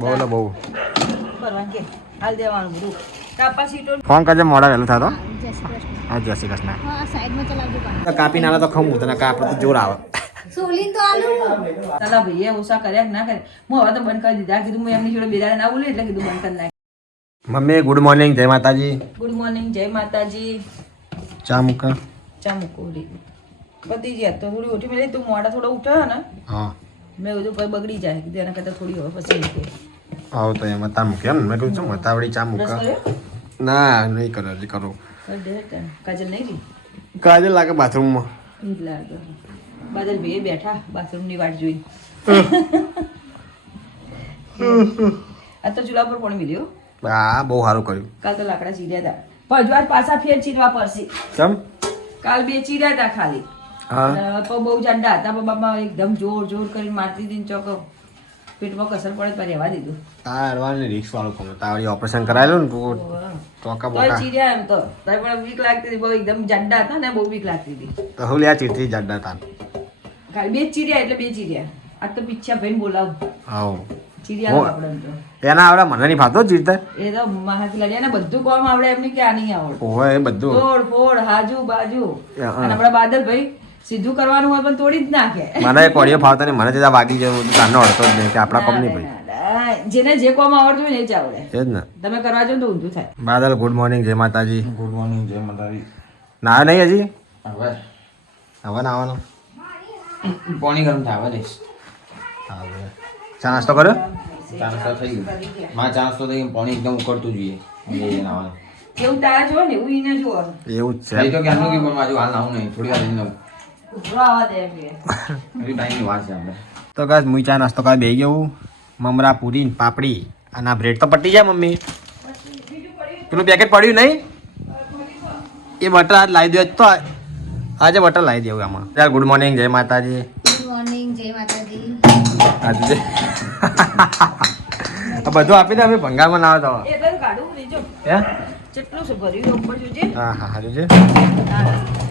બોલો બહુ કરવાનું કે હાલ દેવાનું બધું કાપા સીટો ફોન કરજે મોડા વહેલું થતો જય શ્રી કૃષ્ણ. હા જય શ્રી કૃષ્ણ હા સાઈડમાં ચલાવજો પાણી. તો કાપી નાના તો ખમું તને કાપડે તો જોર આવે સોલીન તો આલુ. દાદા ભાઈએ ઓછા કર્યા કે ના કરે હું હવે તો બંધ કરી દીધા કીધું હું એમની જોડે બેદાડે ના બોલું એટલે કીધું બંધ કરી નાખ. મમ્મી ગુડ મોર્નિંગ જય માતાજી ગુડ મોર્નિંગ જય માતાજી. ચા મૂકા ચા મૂકો બધી જાય તો થોડી ઓછી મેં તું મોડા થોડો ઉઠ્યો ને હા મેં બધું પછી બગડી જાય કીધું એના કરતાં થોડી હવે પછી મૂકે. આવો તો એમાં તાર મૂકે એમ મેં કહ્યું છું મતાવડી ચા બ્રશ મૂકા કર્યો ના નહીં કરો હજી કરું કરી દે તને. કાજલ નહીં રહી કાજે લાગે બાથરૂમમાં એટલે બાદલ ભાઈ બેઠા બાથરૂમની વાટ જોઈ આ તો ચૂલા પર પણ મિલ્યો હા બહુ સારું કર્યું કાલ તો લાકડા ચીર્યા હતા પણ આજ પાછા ફેર ચીરવા પડશે. ચમ કાલ બે ચીર્યા હતા ખાલી હા અને તો બહુ જાડા હતા પણ બાબા એકદમ જોર જોર કરીને મારતી હતી ને ચોક પેટમાં કસર પડે તો રહેવા દીધું. તારવાની રિક્સ વાળું કામ તાવડી ઓપરેશન કરાયેલું ને તું ચોકા તોય બોકા ચીર્યા એમ તો તોય પણ બીક લાગતી હતી બહુ એકદમ જાડા હતા ને બહુ બીક લાગતી હતી. તો હું લ્યા ચીરથી જાડા તાર ખાલી બે જ ચીર્યા એટલે બે ચીર્યા. આજ તો પીછા ભાઈને બોલાવું આવો ચીર્યા આપણે એમ તો એના આવડે મને નહીં ફાવતો ચીરતા એ તો મારાથી લડ્યા ને બધું કોમ આવડે એમને ક્યાં નહીં આવડે. ઓહો એ બધું તોડ ફોડ હાજુ બાજુ હા. અને આપણા બાદલ ભાઈ સીધું કરવાનું હોય પણ તોડી જ નાખે. મને કોળીઓ ફાવતા નહીં મને ત્યાં વાગી જવું તારનો અડતો જ નહીં કે આપણા કોમ નહીં ભાઈ ના, જેને જે કોમ આવડતું હોય ને એ જ આવડે. એ જ ને તમે કરવા જાઓ ને તો ઊંધું થાય. બાદલ ગુડ મોર્નિંગ જય માતાજી ગુડ મોર્નિંગ જય માતાજી. ના નહીં હજી હવે હવે ના આવવાનું પાણી ગરમ થાય હવે દઈશ. હવે ચા નાસ્તો કર્યો ચાન્સ તો થઈ ગયું મારા ચાન્સ તો થઈ ગયું પાણી એકદમ ઉકળતું જોઈએ નાવાનું એવું તારા જોવો ને એવું એને જોવાનું. એવું જ નહીં છે તો ક્યાંનું કે પણ મારું હાલ નાવું નહીં થોડી વાર જઈને ઉભરો આવવા દે એમ કે. હજી ટાઈમની વાત છે આપણે. તો ગાઈસ મુઈ ચા નાસ્તો કરી બેહી ગયો મમરા પૂરી ને પાપડી અને આ બ્રેડ તો પટી જાય મમ્મી પેલું પેકેટ પડ્યું નહીં એ બટર આજ લાવી દો તો આજે બટર લાવી દેવું આમાં યાર ગુડ મોર્નિંગ જય માતાજી ગુડ મોર્નિંગ જય માતાજી. આજે આ બધું આપી દે અમે ભંગારમાં ના આવતા એ બધું કાઢું લેજો. હે કેટલું છે ભર્યું ઉપર જોજે. હા હા હાજુ છે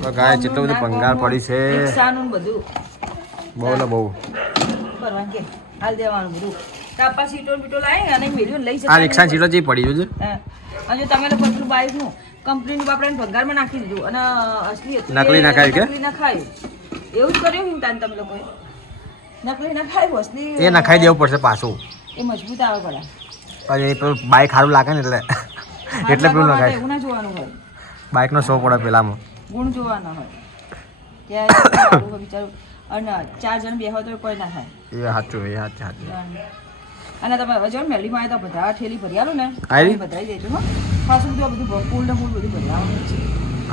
તો ગાય જેટલું બધું ભંગાર પડી છે રિક્ષાનું ને બધું બહુ બહુ કરવાનું કે હાલ દેવાનું બધું. કાપા સીટો ને બીટો લાવી અને મેલ્યું ને લઈ આ રિક્ષા સીટો જે પડી છે હા. અને જો તમે લોકો પેલું બાઈકનું કંપનીનું બાપડાને ભંગારમાં નાખી દીધું અને અસલી હતું નકલી એ નખાયું કે? નકલી નખાયું એવું જ કર્યું ને તાન તમે લોકોએ નકલી નખાયું અસલી એ નખાઈ દેવું પડશે પાછું એ મજબૂત આવે પડે. પછી એ પેલું બાઇક સારું લાગે ને એટલે એટલે પેલું માટે નખાય એવું ના જોવાનું હોય બાઇકનો શો પડે પેલામાં ગુણ જોવાના હોય કે સારું હોય બિચારું અને 4 જણ બેહો તો કોઈ ના થાય. એ સાચું એ સાચું અને તમે હવે જો ને મેલીમાં આવે તો બધા ઠેલી ભરી આલો ને આયરી? ભરાઈ દેજો હો ખાસું બધું આ બધું ફૂલ ને ફૂલ બધું ભરાવાનું છે.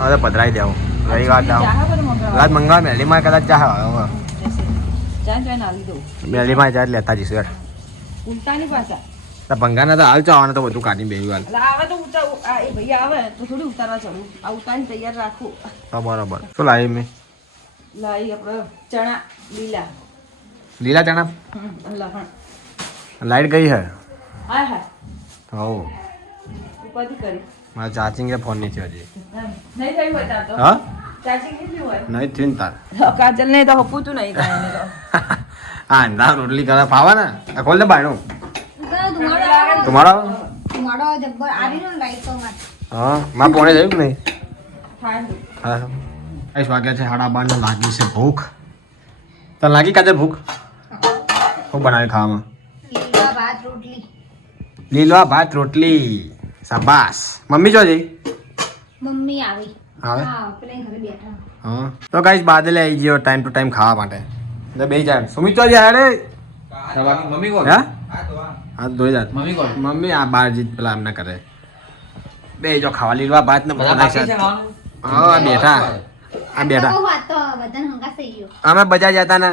હવે પધરાઈ દેવું રહી વાત આવો ચાહે બધું મંગાવવાનું. રાત મંગાવ મેલીમાં કદાચ ચાહ હવે ચાલ ચાલ નાલી દઉં મેલીમાં જાય લેતા જઈશું યાર ઉલટાની પાછા તો ભંગાના તો હાલ ચાવવાના તો બધું કાઢી બેહી હાલ એટલે આવે તો આ એ ભાઈ આવે તો થોડી ઉતારવા ચડું આ ઉતારીને તૈયાર રાખું. તો બરાબર શું લાવી મેં લાઈ આપણે ચણા લીલા લીલા ચણા અને લસણ લાઈટ ગઈ હે હા હા હો ઉપાધિ કરી મારા ચાર્જિંગ એ ફોન નહીં છે હજી નહીં થયું હોય તાર તો હા ચાર્જિંગ કેટલી હોય નહીં થયું ને તાર કાજલ ને તો હપુતું નહીં કાંઈ એને તો હા ના રોટલી કરે ફાવા ને આ ખોલ દે બાયણું ધુમાડો તમારો ધુમાડો જબ્બર આવી રહ્યો ને લાઈટ તો માં. હા માં પોણે જયું કે નહીં થાય હા 22 વાગ્યા છે 12:30 લાગી છે ભૂખ તને લાગી કાજે ભૂખ શું બનાવી ખાવામાં લીલા ભાત રોટલી. લીલવા ભાત રોટલી શાબાશ મમ્મી જો જઈ મમ્મી આવી. આવે હા પેલા ઘરે બેઠા. હા તો ગાઈસ બાદલે આવી ગયો ટાઈમ ટુ ટાઈમ ખાવા માટે એટલે બે જાય સુમિત તો જાય અરે બાકી મમ્મી કોણ? હા હા ધોઈ જાય મમ્મી કોણ? મમ્મી આ બાર જીત પેલા એમ ના કરે બે જો ખાવા લીલવા ભાત ને બધા બાકી છે ખાવાનું? હા બેઠા આ બેઠા બહુ વાત તો બધાને હંગાસ થઈ ગયો. અમે બજાર જતા ને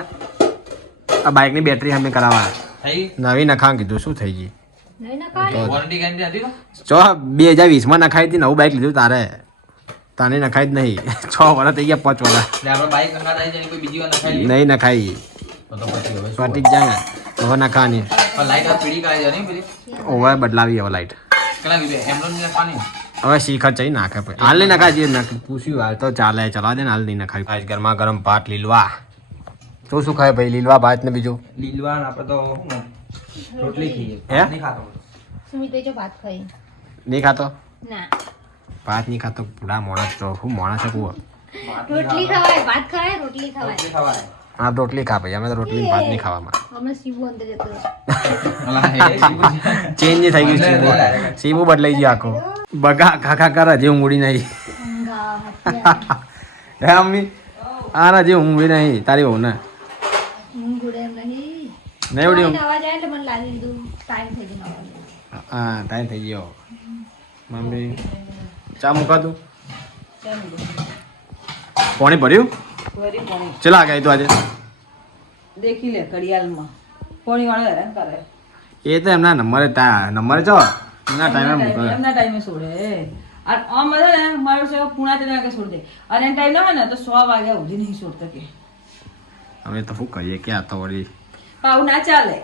આ બાઇકની બેટરી અમે કરાવવા થઈ નવી નખાવા કીધું શું થઈ ગઈ નહીં ના કાઢી. વોરંટી ગેરંટી હતી ને? ચો 2020માં નખાઈ હતી નવું બાઇક લીધું તારે તાને નખાઈ જ નહીં 6 વર્ષ થઈ ગયા 5 વર્ષ એટલે આપણે બાઈક અંગાત આવી જાય કોઈ બીજી વાર નખાઈ લઈએ. નહીં નખાઈ તો તો પછી હવે શું ફાટી જ જાય ને હવે નખાવાની હોય? પણ લાઈટ આ પીળી કાઢી જાય નહીં પેલી? ઓવર બદલાવી હવે લાઈટ કેટલા કીધું? એમ્બ્રોન ની નખાવાની? હવે શીખર ચઈ નાખે પછી હાલ નહીં નખાય જે પૂછ્યું હાલ તો ચાલે ચલા દે ને હાલ નહીં નખાય આજ ગરમા ગરમ ભાત લીલવા શું શું ખાય ભાઈ લીલવા ભાત ને બીજું લીલવા ને આપણે તો શું રોટલી ખાઈએ હે? નહીં ખાતો સુમિત જો ભાત ખાઈ નહીં ખાતો ના ભાત નહીં ખાતો પૂરા મોણા તો હું મોણા છે કુવો રોટલી ખવાય ભાત ખવાય રોટલી ખવાય રોટલી ખવાય હા રોટલી ખા ભાઈ અમે તો રોટલી ને ભાત નહીં ખાવામાં હમણાં શિવું અંદર જતો રહ્યો. અલા, હે, શીખું છે. ચેન્જ થઈ ગયું સીબુ સીબુ બદલાઈ ગયો આખો બગા ખાખા કરે જે ઊંઘડી નહીં ઊંઘ આવે, હત્યા. હે મમ્મી આના જે ઊંઘડી નહીં તારી બહુ ને ઊંઘ ઉડે એમ નહીં. નહીં ઉડી કોઈને અવાજ આવે એટલે મને લાગી દીધું ટાઈમ થઈ ગયો નવાનો. હા ટાઈમ થઈ ગયો મમ્મી ચા મૂકા તું પાણી ભર્યું વરી પોણી ચલા ગઈ તું આજે દેખી લે ઘડિયાળમાં પોણી વાળો હેરાન કરે એ તો એમના નંબરે ચો એમના ટાઈમે મૂકે એમના ટાઈમે છોડે અને આમ બધા ને મારું છે પૂણા 3 વાગે છોડી દે અને એમ ટાઈમ ના હોય ને તો 100 વાગ્યા સુધી નહીં છોડતા કે હવે તો શું કરીએ ક્યાં તો વળી આવું ના ચાલે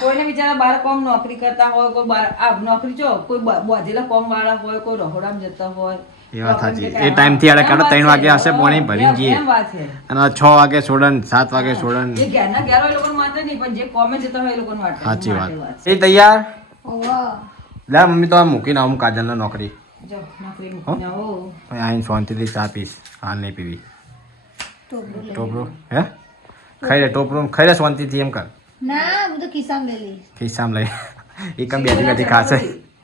કોઈને બિચારા બાર કોમ નોકરી કરતા હોય કોઈ બાર આ નોકરી જો કોઈ બોધેલા કોમ વાળા હોય કોઈ રહોડામાં જતા હોય એ વાત સાચી એ ટાઈમથી આડે કાઢો 3 વાગે હશે પોણી ભરીને જઈએ એમ વાત છે અને 6 વાગે છોડન 7 વાગે છોડન એ ઘેરના ઘેર હોય એ લોકો માટે નહીં પણ જે કોમે જતા હોય એ લોકો માટે સાચી વાત એ તૈયાર ઓવા લે મમ્મી તો આ મૂકીને આવું કાજલને નોકરી જો નોકરી મૂકીને આવો આઈને શાંતિથી ચા પીશ હાલ નહીં પીવી ટોપરું લઈ ટોપરું હે ખાઈ લે ટોપરું ખાઈ લે શાંતિથી એમ કર ના હું તો ખિસ્સામાં લઈ લઈશ. ખિસ્સામાં લઈ એ કમ બેઠી બેઠી ખાશે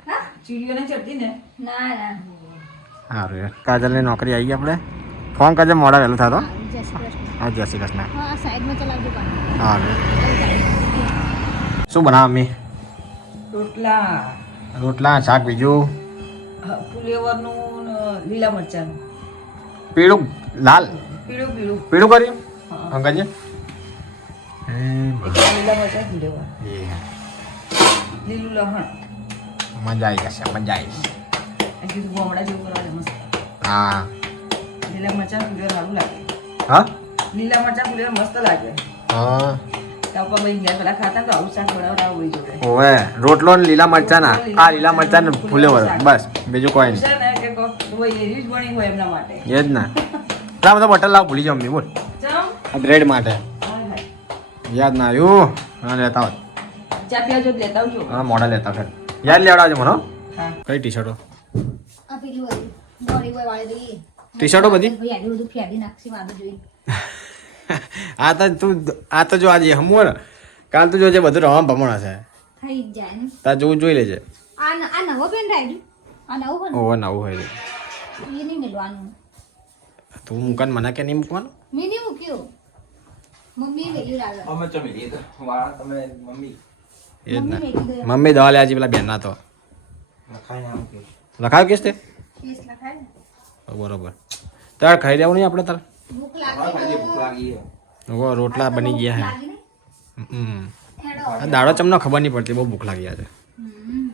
હા ચીડીઓને ચડતી ને ના ના સારું યાર કાજલની નોકરી આવી ગઈ આપણે ફોન કરજે મોડા વહેલું થતો જય શ્રી કૃષ્ણ. હા જય શ્રી કૃષ્ણ હા સાઈડમાં ચલાવજો પાણી. સારું શું બનાવ મમ્મી રોટલા રોટલા શાક બીજું ફુલેવરનું ને લીલા મરચાંનું પીળું લાલ પીળું પીળું પીળું કર્યું હા. અંકલજી એક લીલા મરચાં ફુલેવર લીલું લહણ મજા આવી જશે મજા આવી અને કીધું ગોમડા જેવું કરવા મસ્ત હા લીલા મરચાં ફુલેવર સારું લાગે હા લીલા મરચાં ફુલેવર મસ્ત લાગે હા તો પપ્પા ભાઈ ગયા પેલા ખાતા ને તો આવું શાક બનાવડાવું હોય જોડે ઓવે રોટલો ને લીલા મરચાના આ લીલા મરચા ને ફૂલેવર બસ બીજું કોઈ નહીં છે ને કે કોક હોય એવી જ બની હોય એમના માટે એ જ ના પેલા બધા બટર લાવ ભૂલી જાવ મમ્મી બોલ ચમ આ બ્રેડ માટે હા ભાઈ યાદ ના આવ્યું હા લેતા હોત ચા પીવા જો લેતા આવજો હા મોડા લેતા ફેર યાદ લેવડાવજો મને હો. હા કઈ ટી શર્ટો આ પેલી હોય દોરી હોય વાળી દઈએ. ટી-શર્ટો બધી? ભાઈ આટલું બધું ફેરી નાખશે મારું જોઈ. આ તો જો આજે હમું ને કાલ તો જોજે બધું રવા ભમણ હશે થઈ જ જાય ને. તાર જોવું જોઈ લેજે આ નવો પેન્ટ આવ્યું. આ નવું પણ ઓવે નવું હોય છે. એ નહીં મેળવાનું. તું મૂકન મને કે નહીં મૂકવાનું મેં નહીં મૂક્યું. મમ્મીએ મેળ્યું લાગે. અમે ચમી તો વાળા તમે મમ્મી એ જ ને મમ્મી મેળ્યું તો મમ્મી દવા લે આજે પેલા બેનના તો લખાઈને આમ કે લખાવ્યું કેસ તે કેસ લખાય ને. બરોબર તાર ખાઈ લેવું નહીં આપણે તાર ભૂખ અમારા લાગી ભાઈને ભૂખ લાગી છે. ઓહો રોટલા બની ગયા હે લાગી ને? હેડો. આ દાડો ચમનો ખબર નહીં પડતી બહુ ભૂખ લાગી આજે હમ.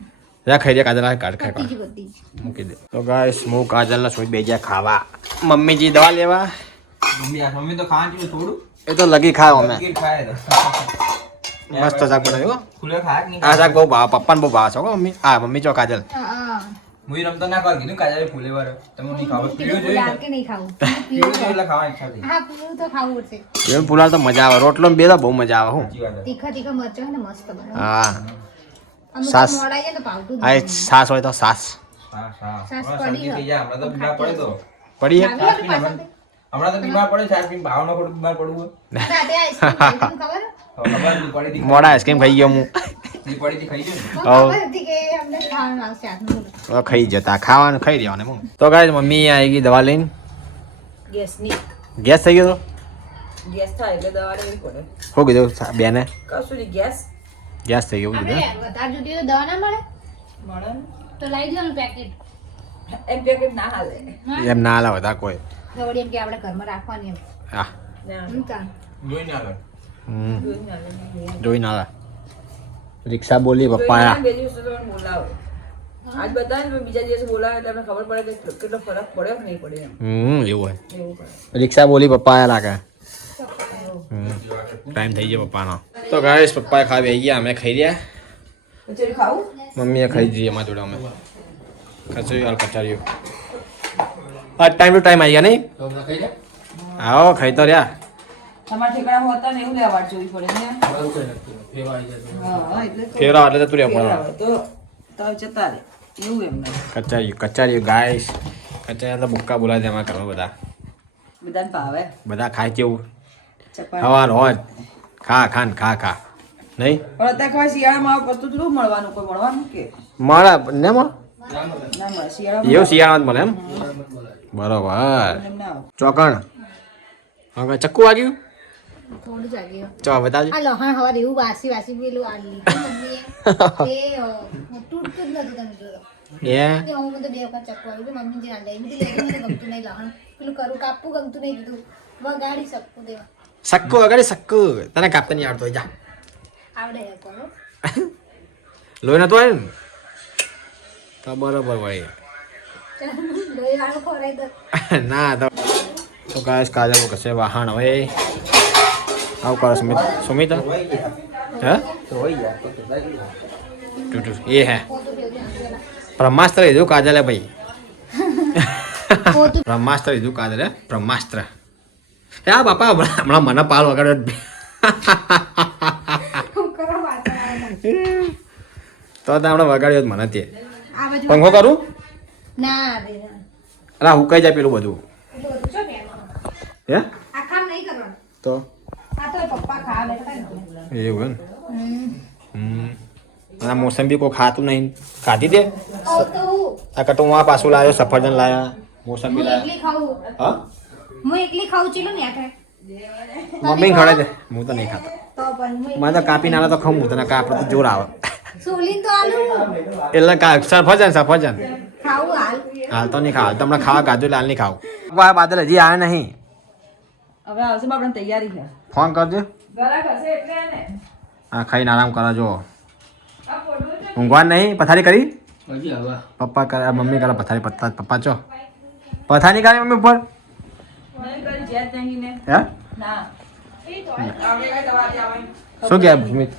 જા ખાઈ દે કાજલ આ કાઢ ખાઈ પતી જ બધી જ. મૂકી દે તો ગાઈસ હું કાજલના સોઈ બે ગયા ખાવા મમ્મીજી દવા લેવા મમ્મી તો ખાવાનું ચીલું થોડું એ તો લગી ખાવ અમે કીટ ખાય તો મસ્ત શાક બનાવ્યું હો. ખુલે ખાય કે નહીં આ શાક બહુ ભાવ પપ્પાને બહુ ભાવ છે હો મમ્મી હા મમ્મી ચો કાજલ હા. હું રમતો ના કર કીધું કાજા ફૂલે વાર તમે નહીં ખાવ પીળું પીળું જોયું લાગે કે નહીં ખાવું? પીળું પીળું જોયું એટલે ખાવાની ઈચ્છા થઈ હા પીળું તો ખાવું પડશે. એવું પુલાવ તો મજા આવે રોટલો ને બે તો બહુ મજા આવે હું સાચી વાત છે. તીખા તીખા મરચાં હોય ને મસ્ત બને. હા અમુક સાસ. મોડા જાય ને તો ભાવતું જ આ નહીં. છાસ હોય તો છાસ હા હા સાસ હમણાં પડી શરદી થઈ જાય હમણાં તો બીમાર પડે તો પડી હે? લાવી આપણી પાછળથી. હમણાં તો બીમાર પડે છે આઈસ્ક્રીમ ભાવ ના ખોટું બીમાર પડવું રાતે આઈસ્ક્રીમ ખાઈ તમને ખબર? હોય ખબર નહીં પડી હતી મોડા આઈસ્ક્રીમ ખાઈ ગયો હું નહીં પડી હતી ખાઈ ગયો ને મને ખબર હતી કે અમને ખાવાનું આવશે આજનું. હવે ખાઈ જતા ખાવાનું ખાઈ રહેવાનું હું તો ગાઈસ મમ્મી આવી ગઈ દવા લઈને ગેસની ગેસ થઈ ગયો તો ગેસ થાય એટલે દવા લેવી પડે શું કીધું બેને કશું નહીં ગેસ ગેસ થઈ ગયું આપણે કીધું વધારે જોતી હોય તો દવા ના મળે મળે ને. તો લાવી દેવાનું પેકેટ. એમ પેકેટ ના હાલે એમ ના હાલે બધા કોઈ તો વળી એમ કે આપણે ઘરમાં રાખવાની એમ. હા ના, એમ કાં? જોઈ ના લે જોઈને હાલે. જોઈ ના હાલે રિક્ષા બોલી પપ્પા જોઈને બે દિવસ તો મને બોલાવે આજ બતાવે ને બીજા દિવસે બોલાવે એટલે અમને ખબર પડે કે કેટલો ફરક પડ્યો કે નહીં પડ્યો એમ એવું હોય એવું પડે રિક્ષા બોલી પપ્પા આયા લાગે ટાઈમ થઈ ગયો પપ્પાનો તો ગાઈસ પપ્પાએ ખાવા બેસી ગયા અમે ખાઈ રહ્યા કચોરી ખાવું મમ્મીએ ખાઈ જઈએ એમાં જોડે અમે કચોરી હાલ કચારીઓ આ ટાઈમ ટુ ટાઈમ આવી ગયા નહીં આવો ખાઈ તો રહ્યા તમારા ઠેકાણા હોતા ને એવું લેવા જોવી પડે ને હા એટલે તો ફેરા એટલે જતું રહેવું પડે. ફેરાવે તો જતા રહે એવું એમને કચારી ગાઈસ કચારી તો બુક્કા બોલાય એમાં કરવા બધા બધાને ભાવે બધા ખાય કેવું ચપાટી સવાર હોય ખા ખા નહીં પણ અત્યારે ખબર શિયાળામાં આવે પછી થોડું મળવાનું કોઈ મળવાનું કે મારા ને માં ના મળે શિયાળામાં એવું શિયાળામાં બને એમ બરોબર એમ ના આવે ચોકણ હવે ચક્કુ વાગ્યું થોડું જાગ્યું ચો બતાવજો આ લહણ હવાર એવું વાસી પેલું આ લીધું મમ્મીએ તે તૂટતું જ નથી તમે જોયો એ તે હું બધું બે વખત ચક્કુ આવ્યું મમ્મી જે આંડા એમ મને ગમતું નહીં લહણ પેલું કરું કાપવું ગમતું નહીં કીધું વગાડી શકું તેમાં સક્કુ અગાડી સક્કુ તને કાપતા નહીં આવડતો જા આવડે હે કરો લોહી નતો આવ્યું ને તો બરોબર વળી લોહી વાળું ખોરાઈ દો ના તો ગાઈસ કાજલ કશે વાહણ હવે આવું કરો સુમિત હે એ હે બ્રહ્માસ્ત્ર લીધું કાજલે ભાઈ બ્રહ્માસ્ત્ર લીધું કાજલે બ્રહ્માસ્ત્ર હે આ બાપા હમણાં મને પાલ વગાડ્યો તો આપણે વગાડ્યો જ મને તે આ બાજુ પંખો કરું ના રે ના અલા હુકાઈ જાય પેલું બધું બધું છો બેનો હે આ કામ નહીં કરવાનું તો આ તો પપ્પા ખાવા બેઠા ને એવું હે અને મોસંબી કોઈ ખાતું નહીં ખાધી દે તો હું આ કટુંમાં પાછું લાવ્યો સફરજન લાયા મોસંબી લાયા એકલી ખાવું હા હું એકલી ખાવું ચીલો ને આખે મમ્મી ખવડે દે હું તો નહીં ખાતો તો પણ હું મને તો કાપી નાખે તો ખાઉં હું તને કાપડે તો જોર આવે સોલીન તો આલુ એટલે સફરજન ખાવું હાલ હાલ તો નહીં ખાવ તમને ખાવા ગાધું એટલે હાલ નહીં ખાવ વાહ બાદલ હજી આવ્યા નહીં હવે આવશે પણ આપણે તૈયારી છે ફોન કરજો ગરાક હશે એટલે ને હા ખાઈને આરામ કરો જો આ ફોટો છે ઊંઘવા નહીં પથારી કરી હજી હવે પપ્પા કરે મમ્મી કરે પથારી પપ્પા ચો પથારી કરી મમ્મી ઉપર નહીં કરી જેત નહીં ને હે ના આપણે કઈ દવા આવે શું કે સુમિત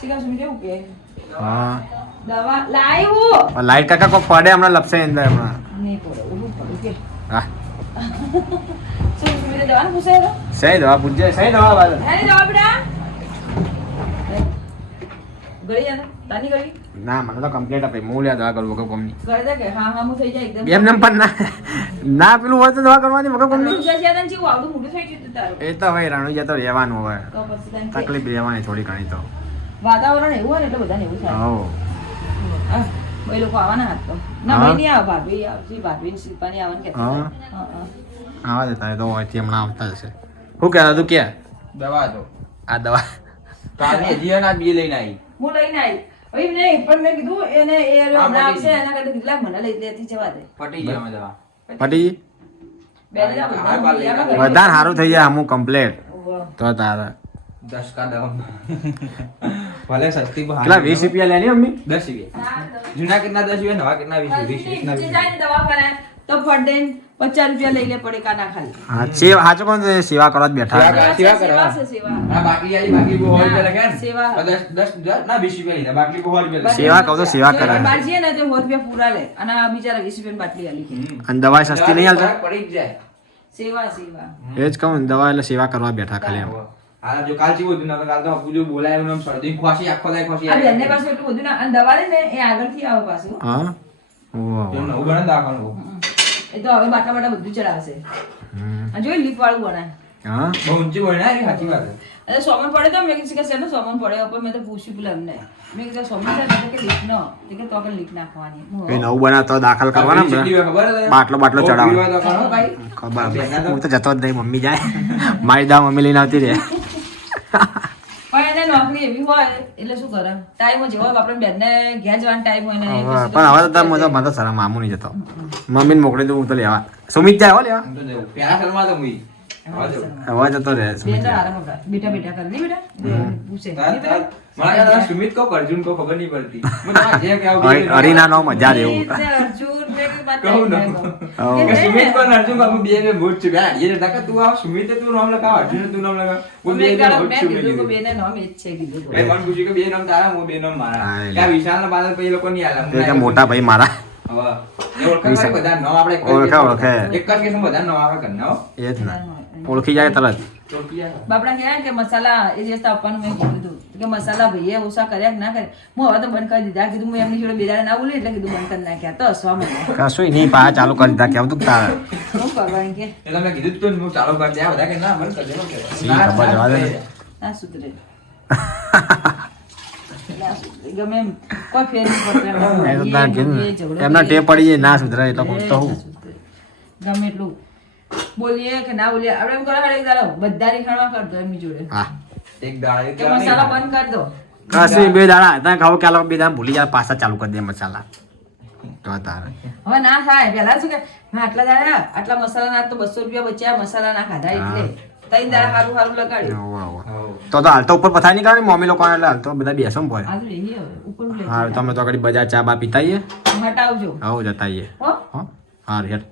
શીખા શું કેવું કે હા દવા લાવ્યું લાઈટ કાકા કોઈ પડે હમણાં લપસે અંદર હમણાં નહીં પડે ઓલું પડે કે હા શું સુમિતે દવાનું પૂછાય સહી દવા પૂછજે સહી દવા બાદ હે દવા બેટા ગળી જાને તાની ગળી ના મને તો કમ્પ્લીટ આપે હું લ્યા દવા કરું વગર કોમની ગળી દે કે હા હા હું થઈ જાય એકદમ એમ નેમ પણ ના પેલું હોય તો દવા કરવાની વગર કોમની ગુજરાતી જેવું આવડું મોટું થઈ ગયું તું તારું એ તો હવે રણુજા તો રહેવાનું હવે તો પછી તને કે તકલીફ રહેવાની થોડી ઘણી તો વાતાવરણ એવું હોય ને એટલે બધાને એવું થાય હો હા એ લોકો આવવાના હાથ તો ના હા. ભાઈ નહીં આવે ભાભી આવશે ભાભી ને શિલ્પાની આવવાનું કે હા. હા આવા દેતા તો અહીંથી હમણાં આવતા હશે શું કહેતા તું કે દવા તો આ દવા કાલની હજી એના બી લઈને આવી હું લઈને આવી હવે નહીં પણ મેં કીધું એને એ હા, હમણાં આવશે પટી એના કરતા કેટલાક મને લઈ લેતી જવા દે પટી ગયા અમે દવા પટી બે લે આ બધા હા, લઈ આવ્યા બધા સારું થઈ જાય અમુક કમ્પ્લેટ ઓહો. તો તારા 10 કા દવા ભલે સસ્તી પણ કેટલા 20 રૂપિયા લેની મમ્મી 10 રૂપિયા જૂના કેટલા 10 રૂપિયા નવા કેટલા 20 નીચે 20 જાય ને દવાખાને તો ફટ દઈને 50 રૂપિયા લઈ લે પડે કાના ખાલી હા સાચો કોણ છે? સેવા કરવા જ બેઠા સેવા સેવા કરવા. છે સેવા ના બાકી આજી બાકી બહુ હોય એટલે કે સેવા. 10 ના 20 રૂપિયા લીધા બાકી બહુ રૂપિયા સેવા કહું તો સેવા કરે બહાર જઈએ ને તો 100 રૂપિયા પૂરા લે અને આ બિચારા 20 રૂપિયાની બાટલી આલી કે અને દવા સસ્તી નહીં હાલતા પડી જ જાય સેવા સેવા એ જ કહું ને, દવા એટલે સેવા કરવા બેઠા ખાલી એમ આ જો કાલ ચીવું હતું ને કાલ તો પૂજો બોલાય એમ શરદી ખોસી આખો દાય ખોસી આ બેનને પાસે એટલું બધું ના અને દવા લે ને એ આગળથી આવે પાછું હા ઓહ. નવું બને દાખવાનું એ તો હવે બાટા બાટા બધું ચડાવશે હમ. આ જોઈ લીફ વાળું બનાય હા બહુ ઊંચી હોય ને એ સાચી વાત છે. અને સોમન પડે તો મેં કીધું કે શેનો સોમન પડે પણ મેં તો પૂછ્યું પેલા એમને મેં કીધું સોમન છે ને કે લીફ નો તે કે તો કે લીફ નાખવાની એ નવું બનાવ તો દાખલ કરવાના ને કેટલી વાર ખબર છે તને? બાટલો બાટલો બહુ ચડાવવાનો. પીવા દાખવાનો ભાઈ. ખબર હું તો જતો જ નહીં મમ્મી જાય મારી દવા મમ્મી લઈને આવતી રહે પણ એને નોકરી એવી હોય એટલે શું કરે ટાઈમ જેવો આપણે બેનને ઘેર જવાનો ટાઈમ હોય ને એ હવે પછી પણ હવે તો મને તો શરમ મામું નહીં જતો મમ્મીને મોકલી દઉં હું તો લેવા સુમિત જાય હો લેવા આમ તો જવું. પેલા શર્મા તો મુઈ. હવે જવું. હવે જતો રહે બેન સુમિત તો જાય. આરામ કરે બેટા બેટા કરે નહીં બેટા પૂછે તાર- નહીં બેટા? તાર- મને યાર સુમિત કહો કે અર્જુન કહો ખબર નહીં પડતી મને તમારે જે કહેવું એ હરીના નો મજા રહે એવું સુમિત ને અર્જુન મેં કીધું બાત કહું ને. નહીં કહું. હવ. કે કે નહીં સુમિત ને? કહો ને અર્જુન કહો, અમે બે મોટ છે બે હાડીએ રહેતા કે તું આવ સુમિત તું નામ લખાવ અર્જુન તું નામ લખાવ હું મેં બે કીધું મોટ મેં છું કીધું કે કીધું. બેને નામ એ જ છે કીધું મેં મને પૂછ્યું કે બે નામ તારા હું બે નામ મારા હા, કે આ વિશાલના બાદલ પછી એ લોકો નહીં આલે. તે કે મોટા ભાઈ મારા હવે એ ઓળખે ખરી બધા નામ આપણે એક જ ઓળખે, કેસમાં ઓળખે. એક જ કેસમાં બધા નામ આવે ઘરના હો. એ જ ને ઓળખી જાય તરત બાપડા કહેવાય કે મસાલા એ દિવસ આપવાનું મેં કીધું હતું કે મસાલા ભાઈએ ઓછા કર્યા કે ના કરે હું હવે તો બંધ કરી દીધા કીધું હું એમની જોડે બેદાડે ના બોલી એટલે કીધું બંધ કરી નાખ્યા તો હસવા મળ્યા કશું નહીં પા ચાલુ કરી દીધા કેવું તું તારે શું કરવા એમ કે એટલે મેં કીધું તું હું ચાલુ કરી દે બધા કે ના મને કરજો કે સી ખબર જવા દે ને. ના સુધરે ના સુધરે. ગમે એમ કોઈ ફેર નહીં પડતો એ તો તારે કીધું ને. એ ઝઘડો એમના કરીએ. ટેપ પડી જાય ના સુધરે એટલે હું તો હું ના સુધરે. ગમે એટલું બોલીએ કે ના બોલીએ આપણે એમ કરો હાડે એક દાડો બધા રીખાણવા કરતો એમની જોડે હા એક દાડે કે મસાલા બંધ કરી દો કશું બે દાડા હતા ખાવ કે આ લોકો બે દાડા ભૂલી જાય પાછા ચાલુ કરી દે મસાલા તો તારે હવે ના થાય પેલા શું કે હા, આટલા દાડા આટલા મસાલા ના તો 200 રૂપિયા બચ્યા મસાલા ના ખાધા એટલે તઈ દાડા સારું સારું લગાડ્યું હોવે, હોવે. તો હાલ તો ઉપર પથારી નહીં કરવાની મમ્મી લોકો એટલે હાલ તો બધા બેસો ને બોય આજુ લઈએ હવે ઉપર લઈ હા તમે તો કડી બજાર ચા બા પીતા આવીએ હટાવજો આવો જતા આવીએ હો હા હેઠ